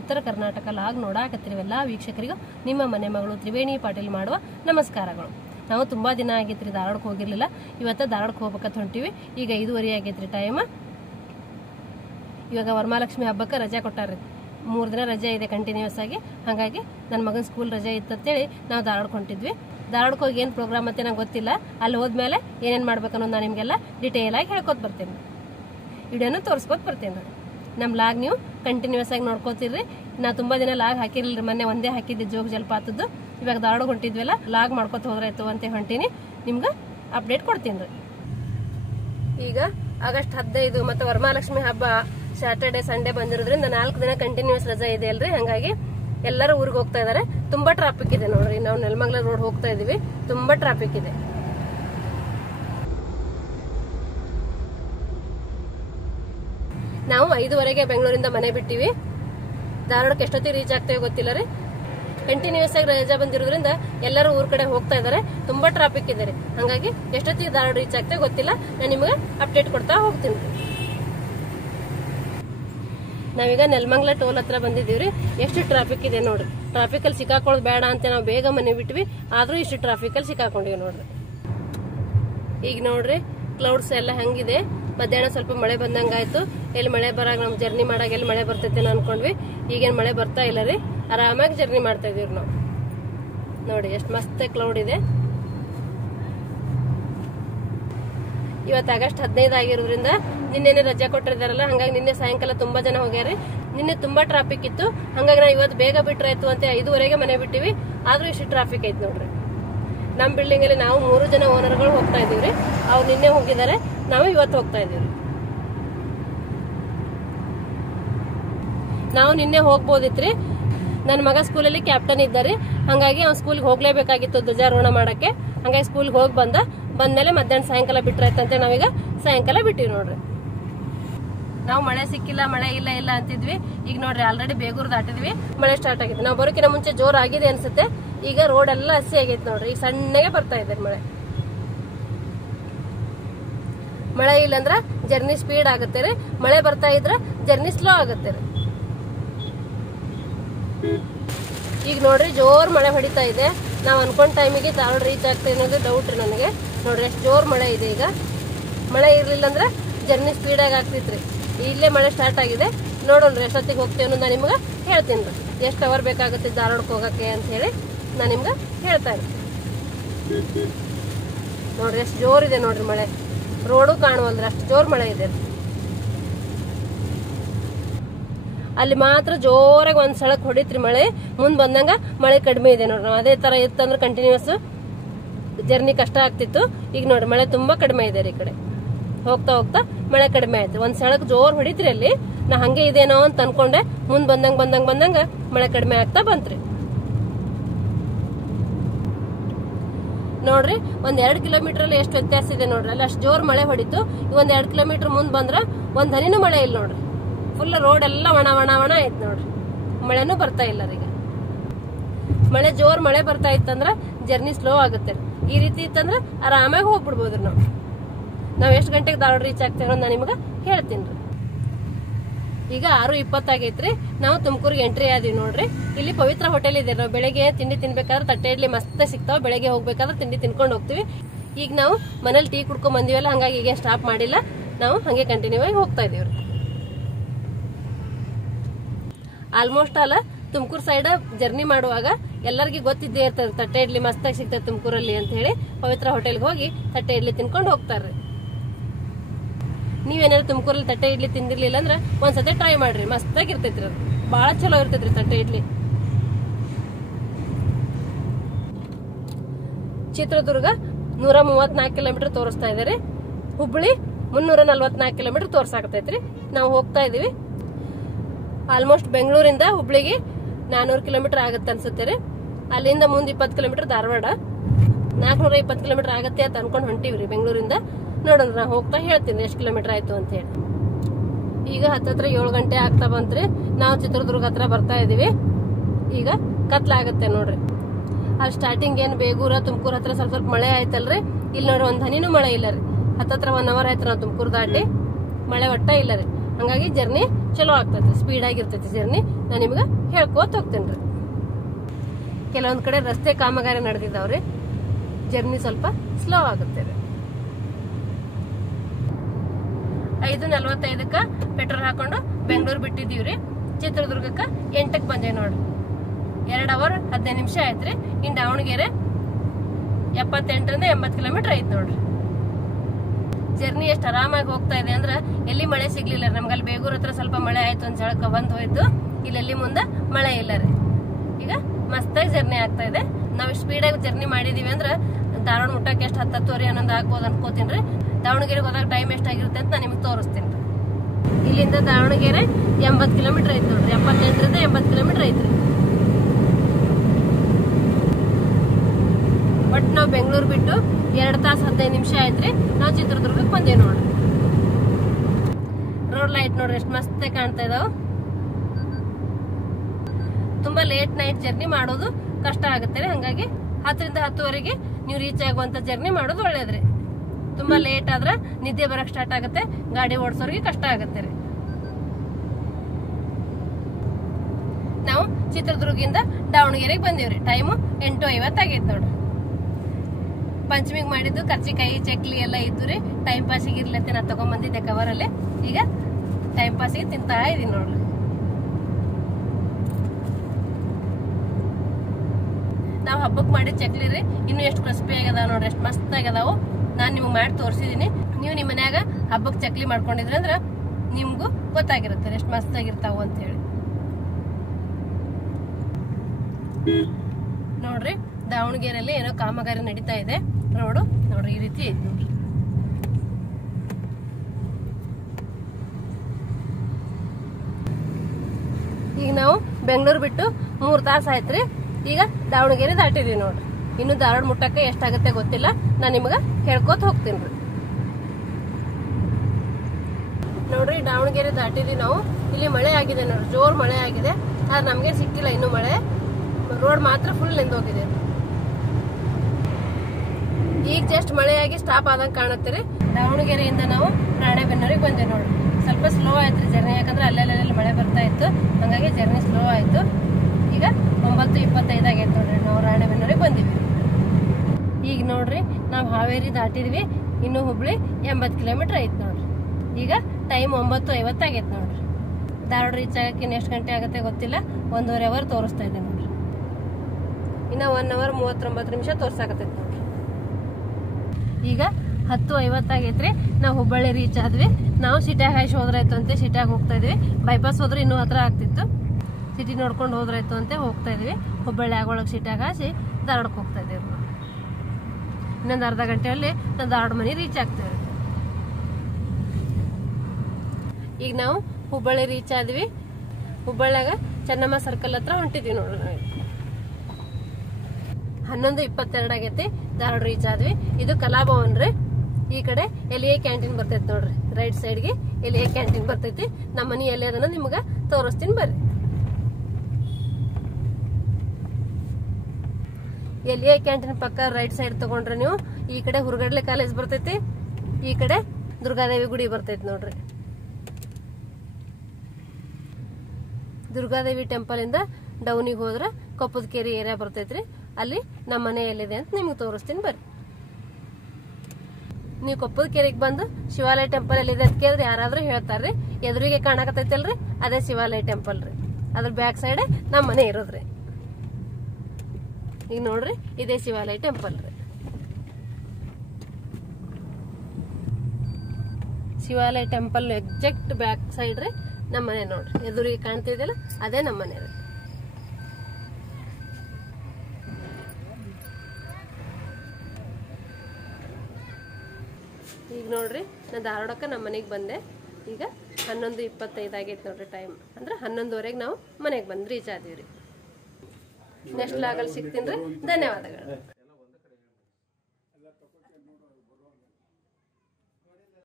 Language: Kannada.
ಉತ್ತರ ಕರ್ನಾಟಕ ಲಾಗ್ ನೋಡಾಕತ್ತಿರುವೆಲ್ಲ ವೀಕ್ಷಕರಿಗೂ ನಿಮ್ಮ ಮನೆ ಮಗಳು ತ್ರಿವೇಣಿ ಪಾಟೀಲ್ ಮಾಡುವ ನಮಸ್ಕಾರಗಳು. ನಾವು ತುಂಬಾ ದಿನ ಆಗೈತ್ರಿ ಧಾರವಾಡಕ್ಕೆ ಹೋಗಿರ್ಲಿಲ್ಲ. ಇವತ್ತು ಧಾರವಾಡಕ್ಕೆ ಹೋಗ್ಬೇಕಂತ ಹೊಂಟಿವಿ. ಈಗ 5:30 ಆಗೈತ್ರಿ ಟೈಮ್. ಇವಾಗ ವರಮಹಾಲಕ್ಷ್ಮಿ ಹಬ್ಬಕ್ಕೆ ರಜೆ ಕೊಟ್ಟಾರ್ರಿ. 3 ದಿನ ರಜೆ ಇದೆ ಕಂಟಿನ್ಯೂಸ್ ಆಗಿ. ಹಾಗಾಗಿ ನನ್ನ ಮಗನ ಸ್ಕೂಲ್ ರಜೆ ಇತ್ತಂತೇಳಿ ನಾವು ಧಾರವಾಡಕ್ಕೆ ಹೊಂಟಿದ್ವಿ. ಧಾರವಾಡಕ್ಕೆ ಹೋಗಿ ಏನು ಪ್ರೋಗ್ರಾಮ್ ಅಂತ ನಂಗೆ ಗೊತ್ತಿಲ್ಲ. ಅಲ್ಲಿ ಹೋದ್ಮೇಲೆ ಏನೇನು ಮಾಡ್ಬೇಕನ್ನೋದು ನಾನು ನಿಮಗೆಲ್ಲ ಡಿಟೇಲ್ ಆಗಿ ಹೇಳ್ಕೊತ ಬರ್ತೇನೆ. ವಿಡಿಯೋನು ತೋರಿಸ್ಕೊತ ಬರ್ತೇನೆ. ನಮ್ಮ ಲಾಗ್ ನೀವು ಕಂಟಿನ್ಯೂಸ್ ಆಗಿ ನೋಡ್ಕೋತೀರಿ. ನಾವು ತುಂಬಾ ದಿನ ಲಾಗ್ ಹಾಕಿರ್ಲಿಲ್ಲ. ಮೊನ್ನೆ ಒಂದೇ ಹಾಕಿದ್ದೆ ಜೋಗ ಜಲಪಾತದ್ದು. ಇವಾಗ ಧಾರವಾಡ ಹೊಂಟಿದ್ವಲ್ಲ, ಲಾಗ್ ಮಾಡ್ಕೊತ ಹೋದ್ರಾಯ್ತು ಅಂತ ಹೊಂಟೀನಿ. ನಿಮ್ಗೆ ಅಪ್ಡೇಟ್ ಕೊಡ್ತೀನಿ ರೀ. ಈಗ ಆಗಸ್ಟ್ 15 ಮತ್ತು ವರಮಹಾಲಕ್ಷ್ಮಿ ಹಬ್ಬ ಸ್ಯಾಟರ್ಡೆ ಸಂಡೇ ಬಂದಿರೋದ್ರಿಂದ 4 ದಿನ ಕಂಟಿನ್ಯೂಸ್ ರಜೆ ಇದೆ ಅಲ್ರಿ. ಹಂಗಾಗಿ ಎಲ್ಲರೂ ಊರಿಗೆ ಹೋಗ್ತಾ ಇದಾರೆ. ತುಂಬಾ ಟ್ರಾಫಿಕ್ ಇದೆ ನೋಡ್ರಿ. ನಾವು ನೆಲಮಂಗಲ ರೋಡ್ ಹೋಗ್ತಾ ಇದೀವಿ. ತುಂಬಾ ಟ್ರಾಫಿಕ್ ಇದೆ. ನಾವು 5:15 ಬೆಂಗಳೂರಿಂದ ಮನೆ ಬಿಟ್ಟಿವಿ. ಧಾರವಾಡಕ್ಕೆ ಎಷ್ಟೊತ್ತಿಗೆ ರೀಚ್ ಆಗ್ತೇವೆ ಗೊತ್ತಿಲ್ಲ ರೀ. ಕಂಟಿನ್ಯೂಸ್ ಆಗಿ ರಜಾ ಬಂದಿರೋದ್ರಿಂದ ಎಲ್ಲರೂ ಊರ್ ಕಡೆ ಹೋಗ್ತಾ ಇದಾರೆ. ತುಂಬಾ ಟ್ರಾಫಿಕ್ ಇದೆ ರೀ. ಹಂಗಾಗಿ ಎಷ್ಟೊತ್ತಿಗೆ ಧಾರವಾಡ ರೀಚ್ ಆಗ್ತೇವೆ ಗೊತ್ತಿಲ್ಲ. ನಾನು ನಿಮ್ಗೆ ಅಪ್ಡೇಟ್ ಕೊಡ್ತಾ ಹೋಗ್ತೀನಿ. ನಾವೀಗ ನೆಲಮಂಗಲ ಟೋಲ್ ಹತ್ರ ಬಂದಿದೀವ್ರಿ. ಎಷ್ಟು ಟ್ರಾಫಿಕ್ ಇದೆ ನೋಡ್ರಿ. ಟ್ರಾಫಿಕ್ ಅಲ್ಲಿ ಸಿಕ್ಕಾಕೊಳ್ಳೋದು ಬೇಡ ಅಂತ ನಾವು ಬೇಗ ಮನೆ ಬಿಟ್ವಿ. ಆದ್ರೂ ಇಷ್ಟು ಟ್ರಾಫಿಕ್ ಅಲ್ಲಿ ಸಿಕ್ಕಾಕೊಂಡಿವಿ ನೋಡ್ರಿ. ಈಗ ನೋಡ್ರಿ ಕ್ಲೌಡ್ಸ್ ಎಲ್ಲ ಹಂಗಿದೆ. ಮಧ್ಯಾಹ್ನ ಸ್ವಲ್ಪ ಮಳೆ ಬಂದಂಗಾಯ್ತು. ಎಲ್ಲಿ ಮಳೆ ಬರಾಗ ನಮ್ ಜರ್ನಿ ಮಾಡಾಗ ಎಲ್ಲಿ ಮಳೆ ಬರ್ತೈತೆ ಅನ್ಕೊಂಡ್ವಿ. ಈಗೇನ್ ಮಳೆ ಬರ್ತಾ ಇಲ್ಲ ರೀ. ಆರಾಮಾಗಿ ಜರ್ನಿ ಮಾಡ್ತಾ ಇದೀವಿ ನಾವು. ನೋಡಿ ಎಷ್ಟು ಮಸ್ತ್ ಕ್ಲೌಡ್ ಇದೆ. ಇವತ್ತು ಆಗಸ್ಟ್ 15 ಆಗಿರೋದ್ರಿಂದ ನಿನ್ನೆ ರಜಾ ಕೊಟ್ಟಿರ್ತಾರಲ್ಲ, ಹಂಗಾಗಿ ನಿನ್ನೆ ಸಾಯಂಕಾಲ ತುಂಬಾ ಜನ ಹೋಗ್ಯಾರಿ. ನಿನ್ನೆ ತುಂಬಾ ಟ್ರಾಫಿಕ್ ಇತ್ತು. ಹಂಗಾಗಿ ನಾವು ಇವತ್ತು ಬೇಗ ಬಿಟ್ರಾಯ್ತು ಅಂತ 5:15 ಮನೆ ಬಿಟ್ಟಿವಿ. ಆದ್ರೂ ಇಷ್ಟು ಟ್ರಾಫಿಕ್ ಐತಿ ನೋಡ್ರಿ. ನಮ್ ಬಿಲ್ಡಿಂಗ್ ಅಲ್ಲಿ ನಾವು 3 ಜನ ಓನರ್ಗಳು ಹೋಗ್ತಾ ಇದೀವ್ರಿ. ಅವ್ರು ನಿನ್ನೆ ಹೋಗಿದ್ದಾರೆ, ನಾವು ಇವತ್ತು ಹೋಗ್ತಾ ಇದೀವ್ರಿ. ನಾವು ನಿನ್ನೆ ಹೋಗ್ಬೋದಿತ್ರಿ. ನನ್ನ ಮಗ ಸ್ಕೂಲಲ್ಲಿ ಕ್ಯಾಪ್ಟನ್ ಇದ್ದಾರೆ. ಹಂಗಾಗಿ ಅವ್ನು ಸ್ಕೂಲ್ಗೆ ಹೋಗ್ಲೇಬೇಕಾಗಿತ್ತು ಧ್ವಜಾರೋಹಣ ಮಾಡಕ್ಕೆ. ಹಂಗಾಗಿ ಸ್ಕೂಲ್ಗೆ ಹೋಗಿ ಬಂದ್ಮೇಲೆ ಮಧ್ಯಾಹ್ನ ಸಾಯಂಕಾಲ ಬಿಟ್ರಾಯ್ತಂತೆ ನಾವೀಗ ಸಾಯಂಕಾಲ ಬಿಟ್ಟಿವಿ ನೋಡ್ರಿ. ನಾವು ಮಳೆ ಸಿಕ್ಕಿಲ್ಲ, ಮಳೆ ಇಲ್ಲ ಅಂತಿದ್ವಿ. ಈಗ ನೋಡ್ರಿ ಆಲ್ರೆಡಿ ಬೇಗೂರು ದಾಟಿದ್ವಿ. ಮಳೆ ಸ್ಟಾರ್ಟ್ ಆಗಿದೆ. ನಾವು ಬರೋಕಿನ ಮುಂಚೆ ಜೋರ್ ಆಗಿದೆ ಅನ್ಸುತ್ತೆ. ಈಗ ರೋಡ್ ಎಲ್ಲ ಹಸಿ ಆಗೈತೆ ನೋಡ್ರಿ. ಈಗ ಸಣ್ಣಗೆ ಬರ್ತಾ ಇದೆ ಮಳೆ. ಮಳೆ ಇಲ್ಲಂದ್ರ ಜರ್ನಿ ಸ್ಪೀಡ್ ಆಗುತ್ತೆ ರೀ. ಮಳೆ ಬರ್ತಾ ಇದ್ರ ಜರ್ನಿ ಸ್ಲೋ ಆಗುತ್ತೆ ರೀ. ಈಗ ನೋಡ್ರಿ ಜೋರ್ ಮಳೆ ಹೊಡಿತಾ ಇದೆ. ನಾವ್ ಅನ್ಕೊಂಡ್ ಟೈಮಿಗೆ ಧಾರವಾಡ ರೀಚ್ ಆಗ್ತಾ ಅನ್ನೋದು ಡೌಟ್ ರೀ ನನಗೆ. ನೋಡ್ರಿ ಎಷ್ಟು ಜೋರ್ ಮಳೆ ಇದೆ. ಈಗ ಮಳೆ ಇರ್ಲಿಲ್ಲ ಅಂದ್ರೆ ಜರ್ನಿ ಸ್ಪೀಡ್ ಆಗಿ ಆಗ್ತಿತ್ರಿ. ಇಲ್ಲೇ ಮಳೆ ಸ್ಟಾರ್ಟ್ ಆಗಿದೆ. ನೋಡೋಣ್ರಿ ಎಷ್ಟೊತ್ತಿಗೆ ಹೋಗ್ತೇವೆ ಅನ್ನೋದು ನಾನು ನಿಮ್ಗೆ ಹೇಳ್ತೀನಿ ರೀ. ಎಷ್ಟು ಅವರ್ ಬೇಕಾಗುತ್ತೆ ಧಾರವಾಡಕ್ಕೆ ಹೋಗಕ್ಕೆ ಅಂತ ಹೇಳಿ ನಾನು ನಿಮ್ಗೆ ಹೇಳ್ತಾ ಇರ್ತೀನಿ. ನೋಡ್ರಿ ಎಷ್ಟು ಜೋರ್ ಇದೆ ನೋಡ್ರಿ ಮಳೆ. ರೋಡು ಕಾಣುವಲ್ರಿ, ಅಷ್ಟು ಜೋರ್ ಮಳೆ ಇದೆ. ಅಲ್ಲಿ ಮಾತ್ರ ಜೋರಾಗಿ ಒಂದ್ ಸಳಕ್ ಹೊಡಿತ್ರಿ ಮಳೆ. ಮುಂದ್ ಬಂದಂಗ ಮಳೆ ಕಡಿಮೆ ಇದೆ ನೋಡ್ರಿ. ಅದೇ ತರ ಇತ್ತಂದ್ರೆ ಕಂಟಿನ್ಯೂಸ್ ಜರ್ನಿ ಕಷ್ಟ ಆಗ್ತಿತ್ತು. ಈಗ ನೋಡ್ರಿ ಮಳೆ ತುಂಬಾ ಕಡಿಮೆ ಇದೆ ರೀ. ಈ ಕಡೆ ಹೋಗ್ತಾ ಹೋಗ್ತಾ ಮಳೆ ಕಡಿಮೆ ಆಯ್ತು. ಒಂದ್ ಸಳಕ್ ಜೋರ್ ಹೊಡಿತ್ರಿ ಅಲ್ಲಿ. ನಾ ಹಂಗೆ ಇದೇನೋ ಅಂತ ಅನ್ಕೊಂಡೆ. ಮುಂದ್ ಬಂದಂಗ ಮಳೆ ಕಡಿಮೆ ಆಗ್ತಾ ಬಂತ್ರಿ. ನೋಡ್ರಿ ಒಂದ್ 2 ಕಿಲೋಮೀಟರ್ ಅಲ್ಲಿ ಎಷ್ಟು ವ್ಯತ್ಯಾಸ ಇದೆ ನೋಡ್ರಿ. ಅಲ್ಲಿ ಅಷ್ಟು ಜೋರ್ ಮಳೆ ಹೊಡಿತು. ಒಂದ್ 2 ಕಿಲೋಮೀಟರ್ ಮುಂದ್ ಬಂದ್ರ ಒಂದ್ ಹನಿನೂ ಮಳೆ ಇಲ್ಲ ನೋಡ್ರಿ. ಫುಲ್ ರೋಡ್ ಎಲ್ಲ ಒಣ ಆಯ್ತು ನೋಡ್ರಿ. ಮಳೆನೂ ಬರ್ತಾ ಇಲ್ಲ ಈಗ. ಮಳೆ ಜೋರ್ ಮಳೆ ಬರ್ತಾ ಇತ್ತಂದ್ರ ಜರ್ನಿ ಸ್ಲೋ ಆಗುತ್ತೆ. ಈ ರೀತಿ ಇತ್ತಂದ್ರ ಆರಾಮಾಗಿ ಹೋಗ್ಬಿಡ್ಬೋದ್ರಿ ನಾವು. ನಾವ್ ಎಷ್ಟು ಗಂಟೆಗೆ ಧಾರವಾಡ ರೀಚ್ ಆಗ್ತೇವೆ ಅಂತ ನಿಮ್ಗ ಹೇಳ್ತೀನಿ. ಈಗ 6:20 ಆಗೈತ್ರಿ. ನಾವು ತುಮಕೂರಿಗೆ ಎಂಟ್ರಿ ಆದಿವಿ ನೋಡ್ರಿ. ಇಲ್ಲಿ ಪವಿತ್ರ ಹೋಟೆಲ್ ಇದೆ. ನಾವು ಬೆಳಗ್ಗೆ ತಿಂಡಿ ತಿನ್ಬೇಕಾದ್ರೆ ತಟ್ಟೆ ಇಡ್ಲಿ ಮಸ್ತ್ ಸಿಗ್ತಾವ. ಬೆಳಗ್ಗೆ ಹೋಗ್ಬೇಕಾದ್ರೆ ತಿಂಡಿ ತಿನ್ಕೊಂಡು ಹೋಗ್ತಿವಿ. ಈಗ ನಾವು ಮನೇಲಿ ಟೀ ಕುಡ್ಕೊಂಡ್ ಬಂದಿವಲ್ಲ, ಹಂಗಾಗಿ ಈಗ ಸ್ಟಾಪ್ ಮಾಡಿಲ್ಲ. ನಾವು ಹಂಗೆ ಕಂಟಿನ್ಯೂ ಆಗಿ ಹೋಗ್ತಾ ಇದೀವ್ರಿ. ಆಲ್ಮೋಸ್ಟ್ ಅಲ್ಲ ತುಮಕೂರು ಸೈಡ್ ಜರ್ನಿ ಮಾಡುವಾಗ ಎಲ್ಲರಿಗೂ ಗೊತ್ತಿದ್ದೇ ಇರ್ತದೆ ತಟ್ಟೆ ಇಡ್ಲಿ ಮಸ್ತಾಗಿ ಸಿಗ್ತದೆ ತುಮಕೂರಲ್ಲಿ ಅಂತ ಹೇಳಿ ಪವಿತ್ರ ಹೋಟೆಲ್ಗೆ ಹೋಗಿ ತಟ್ಟೆ ಇಡ್ಲಿ ತಿನ್ಕೊಂಡು ಹೋಗ್ತಾರ್ರಿ. ನೀವೇನಾದ್ರು ತುಮಕೂರಲ್ಲಿ ತಟ್ಟೆ ಇಡ್ಲಿ ತಿಂದಿರ್ಲಿಲ್ಲ ಅಂದ್ರೆ ಒಂದ್ಸತಿ ಟ್ರೈ ಮಾಡ್ರಿ. ಮಸ್ತಾಗಿ ಇರ್ತೈತ್ರಿ. ಅದು ಬಹಳ ಚಲೋ ಇರ್ತೈತ್ರಿ ತಟ್ಟೆ ಇಡ್ಲಿ. ಚಿತ್ರದುರ್ಗ 134 ಕಿಲೋಮೀಟರ್ ತೋರಿಸ್ತಾ ಇದೆ. ಹುಬ್ಬಳ್ಳಿ 344 ಕಿಲೋಮೀಟರ್ ತೋರ್ಸಾಕತೈತ್ರಿ. ನಾವು ಹೋಗ್ತಾ ಇದೀವಿ. ಆಲ್ಮೋಸ್ಟ್ ಬೆಂಗಳೂರಿಂದ ಹುಬ್ಳಿಗೆ 400 ಕಿಲೋಮೀಟರ್ ಆಗತ್ತೆ ಅನ್ಸುತ್ತೆ ರೀ. ಅಲ್ಲಿಂದ ಮುಂದೆ 20 ಕಿಲೋಮೀಟರ್ ಧಾರವಾಡ. 420 ಕಿಲೋಮೀಟರ್ ಆಗತ್ತೆ ಅಂತ ಅನ್ಕೊಂಡ್ ಹೊಂಟಿವ್ರಿ ಬೆಂಗಳೂರಿಂದ. ನೋಡೋಣ ನಾ ಹೋಗ್ತಾ ಹೇಳ್ತೀನಿ ಎಷ್ಟು ಕಿಲೋಮೀಟರ್ ಆಯ್ತು ಅಂತ ಹೇಳಿ. ಈಗ ಹತ್ತತ್ರ 7 ಗಂಟೆ ಆಗ್ತಾ ಬಂತ್ರಿ. ನಾವು ಚಿತ್ರದುರ್ಗ ಹತ್ರ ಬರ್ತಾ ಇದೀವಿ. ಈಗ ಕತ್ಲಾಗತ್ತೆ ನೋಡ್ರಿ. ಅಲ್ಲಿ ಸ್ಟಾರ್ಟಿಂಗ್ ಏನ್ ಬೇಗೂರ ತುಮಕೂರ್ ಹತ್ರ ಸ್ವಲ್ಪ ಮಳೆ ಆಯ್ತಲ್ರಿ. ಇಲ್ಲಿ ನೋಡ್ರಿ ಒಂದ್ ಹನಿನೂ ಮಳೆ ಇಲ್ಲ ರೀ. ಹತ್ತತ್ರ 1 ಅವರ್ ಆಯ್ತು ನಾವು ತುಮಕೂರ್ ದಾಟಿ. ಮಳೆ ಒಟ್ಟ ಇಲ್ಲ ರೀ. ಹಂಗಾಗಿ ಜರ್ನಿ ಚಲೋ ಆಗ್ತೈತಿ, ಸ್ಪೀಡ್ ಆಗಿರ್ತೈತಿ ಜರ್ನಿ. ನಾನು ನಿಮ್ಗೆ ಹೇಳ್ಕೋತ ಹೋಗ್ತೇನೆ ರೀ. ಕೆಲವೊಂದ್ ಕಡೆ ರಸ್ತೆ ಕಾಮಗಾರಿ ನಡೆದಿದ್ದಾವ್ರಿ, ಜರ್ನಿ ಸ್ವಲ್ಪ ಸ್ಲೋ ಆಗುತ್ತೆ ರೀ. 5:45ಕ್ಕ ಪೆಟ್ರೋಲ್ ಹಾಕೊಂಡು ಬೆಂಗಳೂರು ಬಿಟ್ಟಿದೀವ್ರಿ. ಚಿತ್ರದುರ್ಗಕ್ಕ 8ಕ್ಕೆ ಬಂದೇವಿ ನೋಡ್ರಿ. 2 ಅವರ್ 15 ನಿಮಿಷ ಆಯ್ತ್ರಿ. ಇನ್ ದಾವಣಗೆರೆ 78ರಿಂದ 80 ಕಿಲೋಮೀಟರ್ ಐತ್ ನೋಡ್ರಿ. ಜರ್ನಿ ಎಷ್ಟು ಆರಾಮಾಗಿ ಹೋಗ್ತಾ ಇದೆ ಅಂದ್ರೆ ಎಲ್ಲಿ ಮಳೆ ಸಿಗ್ಲಿಲ್ಲ. ನಮ್ಗೆ ಅಲ್ಲಿ ಬೇಗೂರ್ ಹತ್ರ ಸ್ವಲ್ಪ ಮಳೆ ಆಯ್ತು, ಒಂದ್ ಜಳಕ ಬಂದ್ ಹೋಯ್ತು. ಇಲ್ಲೆಲ್ಲಿ ಮುಂದೆ ಮಳೆ ಇಲ್ಲ ರೀ. ಈಗ ಮಸ್ತಾಗಿ ಜರ್ನಿ ಆಗ್ತಾ ಇದೆ. ನಾವ್ ಸ್ಪೀಡಾಗಿ ಜರ್ನಿ ಮಾಡಿದೀವಿ ಅಂದ್ರೆ ಧಾರವಾಡ ಮುಟ್ಟಕ್ಕೆ ಎಷ್ಟು 10-10:30 11 ಆಗ್ಬೋದು ಅನ್ಕೋತೀನಿ. ದಾವಣಗೆರೆಗೆ ಹೋದಾಗ ಟೈಮ್ ಎಷ್ಟಾಗಿರುತ್ತೆ ಅಂತ ನಾನು ನಿಮ್ಗೆ ತೋರಿಸ್ತೀನಿ. ಇಲ್ಲಿಂದ ದಾವಣಗೆರೆ 80 ಕಿಲೋಮೀಟರ್ ಐತಿ ನೋಡ್ರಿ. 78ರಿಂದ 80 ಕಿಲೋಮೀಟರ್ ಐತ್ರಿ. ಬಟ್ ನಾವ್ ಬೆಂಗಳೂರು ಬಿಟ್ಟು 2 ತಾಸು 15 ನಿಮಿಷ ಆಯ್ತ್ರಿ. ನಾವು ಚಿತ್ರದುರ್ಗಕ್ಕೆ ಬಂದೇವ್ ನೋಡ್ರಿ. ರೋಡ್ ಲೈಟ್ ನೋಡ್ರಿ ಎಷ್ಟು ಮಸ್ತ್ ಕಾಣ್ತಾ ಇದಾವ. ತುಂಬಾ ಲೇಟ್ ನೈಟ್ ಜರ್ನಿ ಮಾಡೋದು ಕಷ್ಟ ಆಗುತ್ತೆ. ಹಂಗಾಗಿ 10ರಿಂದ 10:30ವರೆಗೆ ನೀವು ರೀಚ್ ಆಗುವಂತ ಜರ್ನಿ ಮಾಡೋದು ಒಳ್ಳೇದ್ರಿ. ತುಂಬಾ ಲೇಟ್ ಆದ್ರೆ ನಿದ್ದೆ ಬರಕ್ ಸ್ಟಾರ್ಟ್ ಆಗುತ್ತೆ, ಗಾಡಿ ಓಡಿಸೋರಿಗೆ ಕಷ್ಟ ಆಗುತ್ತೆ ರೀ. ನಾವು ಚಿತ್ರದುರ್ಗದಿಂದ ದಾವಣಗೆರೆಗೆ ಬಂದೇವ್ರಿ. ಟೈಮು 8:50 ಆಗೈತೆ ನೋಡ್ರಿ. ಪಂಚಮಿಗೆ ಮಾಡಿದ್ದು ಕರ್ಚಿಕಾಯಿ ಚಕ್ಲಿ ಎಲ್ಲ ಇದ್ದು ರೀ. ಟೈಮ್ ಪಾಸಿಗೆ ಇರ್ಲತ್ತೆ ನಾ ತಗೊಂಡ್ ಬಂದಿದ್ದೆ ಕವರಲ್ಲಿ. ಈಗ ಟೈಮ್ ಪಾಸಿಗೆ ತಿಂತಾ ಇದೀನಿ ನೋಡ್ರಿ. ನಾವು ಹಬ್ಬಕ್ಕೆ ಮಾಡಿದ ಚಕ್ಲಿ ರೀ, ಇನ್ನು ಎಷ್ಟು ಕ್ರಿಸ್ಪಿ ಆಗ್ಯದ ನೋಡ್ರಿ, ಎಷ್ಟು ಮಸ್ತ್ ಆಗ್ಯದಾವು. ನಾನ್ ನಿಮ್ಗೆ ಮಾಡಿ ತೋರಿಸಿದೀನಿ. ನೀವು ನಿಮ್ಮ ಮನ್ಯಾಗ ಹಬ್ಬಕ್ಕೆ ಚಕ್ಲಿ ಮಾಡ್ಕೊಂಡಿದ್ರಿ ಅಂದ್ರ ನಿಮ್ಗೂ ಗೊತ್ತಾಗಿರುತ್ತೆ ಎಷ್ಟು ಮಸ್ತ್ ಆಗಿರ್ತಾವು ಅಂತ ಹೇಳಿ. ನೋಡ್ರಿ ದಾವಣಗೆರೆಯಲ್ಲಿ ಏನೋ ಕಾಮಗಾರಿ ನಡೀತಾ ಇದೆ. ರೋಡು ನೋಡ್ರಿ ಈ ರೀತಿ ಐತಿ ನೋಡ್ರಿ. ಈಗ ನಾವು ಬೆಂಗಳೂರು ಬಿಟ್ಟು 3 ತಾಸು ಆಯ್ತ್ರಿ. ಈಗ ದಾವಣಗೆರೆ ದಾಟಿದ್ವಿ ನೋಡ್ರಿ. ಇನ್ನು ಧಾರವಾಡ ಮುಟ್ಟಕ್ಕೆ ಎಷ್ಟಾಗತ್ತೆ ಗೊತ್ತಿಲ್ಲ, ನಾನ್ ನಿಮ್ಗ ಹೇಳ್ಕೋತ ಹೋಗ್ತೀನಿ ರೀ. ನೋಡ್ರಿ ದಾವಣಗೆರೆ ದಾಟಿದ್ವಿ ನಾವು. ಇಲ್ಲಿ ಮಳೆ ಆಗಿದೆ ನೋಡ್ರಿ, ಜೋರ್ ಮಳೆ ಆಗಿದೆ. ಆದ್ರೆ ನಮ್ಗೆ ಸಿಕ್ಕಿಲ್ಲ ಇನ್ನು ಮಳೆ. ರೋಡ್ ಮಾತ್ರ ಫುಲ್ ನೆಂದೋಗಿದೆ. ಈಗ ಜಸ್ಟ್ ಮಳೆಯಾಗಿ ಸ್ಟಾಪ್ ಆದಂಗ ಕಾಣತ್ತೀರಿ. ದಾವಣಗೆರೆಯಿಂದ ನಾವು ರಾಣೆಬೆನ್ನೂರಿಗೆ ಬಂದೆ ನೋಡ್ರಿ. ಸ್ವಲ್ಪ ಸ್ಲೋ ಆಯ್ತ್ರಿ ಜರ್ನಿ, ಯಾಕಂದ್ರೆ ಅಲ್ಲೆಲ್ಲ ಮಳೆ ಬರ್ತಾ ಇತ್ತು. ಹಂಗಾಗಿ ಜರ್ನಿ ಸ್ಲೋ ಆಯ್ತು. ಈಗ 9:25 ಆಗೈತೆ ನೋಡ್ರಿ. ನಾವು ರಾಣೆಬೆನ್ನೂರಿಗೆ ಬಂದಿದ್ವಿ. ಈಗ ನೋಡ್ರಿ ನಾವು ಹಾವೇರಿ ದಾಟಿದ್ವಿ. ಇನ್ನು ಹುಬ್ಳಿ 80 ಕಿಲೋಮೀಟರ್ ಐತ್ ನೋಡ್ರಿ. ಈಗ ಟೈಮ್ 9:50 ಆಗೈತೆ ನೋಡ್ರಿ. ಧಾರವಾಡ ರೀಚ್ ಆಗಕ್ಕೆ ಇನ್ನು ಎಷ್ಟು ಗಂಟೆ ಆಗುತ್ತೆ ಗೊತ್ತಿಲ್ಲ. 1.5 ಅವರ್ ತೋರಿಸ್ತಾ ಇದೆ ನೋಡ್ರಿ. ಇನ್ನ 1 ಅವರ್ 39 ನಿಮಿಷ ತೋರ್ಸಾಕತ್ತೈತಿ ನೋಡ್ರಿ. ಈಗ 10:50 ಆಗೈತ್ರಿ. ನಾವು ಹುಬ್ಬಳ್ಳಿ ರೀಚ್ ಆದ್ವಿ. ನಾವು ಸಿಟ್ಯಾಗ ಹಾಯ್ಸಿ ಹೋದ್ರಾಯ್ತು ಅಂತ ಸಿಟ್ಯಾಗ ಹೋಗ್ತಾ ಇದ್ವಿ. ಬೈಪಾಸ್ ಹೋದ್ರೆ ಇನ್ನೂ ಹತ್ರ ಆಗ್ತಿತ್ತು. ಸಿಟಿ ನೋಡ್ಕೊಂಡು ಹೋದ್ರಾಯ್ತು ಅಂತ ಹೋಗ್ತಾ ಇದ್ವಿ. ಹುಬ್ಬಳ್ಳಿ ಆಗೊಳಗೆ ಸಿಟ್ಯಾಗ ಹಾಸಿ ಧಾರವಾಡಕ್ಕೆ ಹೋಗ್ತಾ ಇದ್ದೇವೆ. ಇನ್ನೊಂದು ಅರ್ಧ ಗಂಟೆಯಲ್ಲಿ ನಾವು ಧಾರವಾಡ ಮನೆ ರೀಚ್ ಆಗ್ತೇವೆ. ಈಗ ನಾವು ಹುಬ್ಬಳ್ಳಿ ರೀಚ್ ಆದ್ವಿ. ಹುಬ್ಬಳ್ಳಿಯಾಗ ಚೆನ್ನಮ್ಮ ಸರ್ಕಲ್ ಹತ್ರ ಹೊಂಟಿದ್ವಿ ನೋಡ್ರಿ. 11:22 ಆಗೈತಿ. ಧಾರವಾಡ ರೀಚ್ ಆದ್ವಿ. ಇದು ಕಲಾಭವನ್ ರೀ. ಈ ಕಡೆ LA ಕ್ಯಾಂಟೀನ್ ಬರ್ತೈತಿ ನೋಡ್ರಿ. ರೈಟ್ ಸೈಡ್ಗೆ LA ಕ್ಯಾಂಟೀನ್ ಬರ್ತೈತಿ. ನಮ್ಮ ಮನಿ ಎಲ್ಲಿ ಅದನ್ನ ನಿಮ್ಗ ತೋರಿಸ್ತೀನಿ ಬರ್ರಿ. LA ಕ್ಯಾಂಟೀನ್ ಪಕ್ಕ ರೈಟ್ ಸೈಡ್ ತಗೊಂಡ್ರೆ ನೀವು ಈ ಕಡೆ ಹುರ್ಗಡ್ಲೆ ಕಾಲೇಜ್ ಬರ್ತೈತಿ, ಈ ಕಡೆ ದುರ್ಗಾದೇವಿ ಗುಡಿ ಬರ್ತೈತಿ ನೋಡ್ರಿ. ದುರ್ಗಾದೇವಿ ಟೆಂಪಲ್ ಇಂದ ಡೌನಿಗೆ ಹೋದ್ರ ಕೊಪ್ಪದ ಕೆರೆ ಏರಿಯಾ ಬರ್ತೈತ್ರಿ. ಅಲ್ಲಿ ನಮ್ಮ ಮನೆ ಎಲ್ಲಿದೆ ಅಂತ ನಿಮ್ಗೆ ತೋರಿಸ್ತೀನಿ ಬರ್ರಿ. ನೀವು ಕೊಪ್ಪದ ಕೆರೆಗೆ ಬಂದು ಶಿವಾಲಯ ಟೆಂಪಲ್ ಎಲ್ಲಿದೆ ಅಂತ ಕೇಳಿದ್ರೆ ಯಾರಾದ್ರೂ ಹೇಳ್ತಾರ್ರಿ. ಎದುರಿಗೆ ಕಾಣಕತ್ತೈತಲ್ರಿ ಅದೇ ಶಿವಾಲಯ ಟೆಂಪಲ್ ರೀ. ಅದ್ರ ಬ್ಯಾಕ್ ಸೈಡ್ ನಮ್ಮ ಮನೆ ಇರೋದ್ರಿ. ಈಗ ನೋಡ್ರಿ ಇದೇ ಶಿವಾಲಯ ಟೆಂಪಲ್ ರೀ. ಶಿವಾಲಯ ಟೆಂಪಲ್ ಎಕ್ಸಾಕ್ಟ್ ಬ್ಯಾಕ್ ಸೈಡ್ ರೀ ನಮ್ಮ ಮನೆ ನೋಡ್ರಿ. ಎದುರಿಗೆ ಕಾಣ್ತಿದೆಯಲ್ಲ ಅದೇ ನಮ್ಮ ಮನೆ ರೀ. ಈಗ ನೋಡ್ರಿ ನಾನು ಧಾರವಾಡಕ್ಕೆ ನಮ್ಮ ಮನೆಗೆ ಬಂದೆ. ಈಗ 11:25 ಆಗೈತೆ ನೋಡ್ರಿ ಟೈಮ್. ಅಂದ್ರೆ 11:15 ನಾವು ಮನೆಗೆ ಬಂದು ರೀಚ್ ಆದೀವ್ರಿ. ನೆಕ್ಸ್ಟ್ ಲಾಗಲ್ಲಿ ಸಿಗ್ತೀನಿ ರೀ. ಧನ್ಯವಾದಗಳು.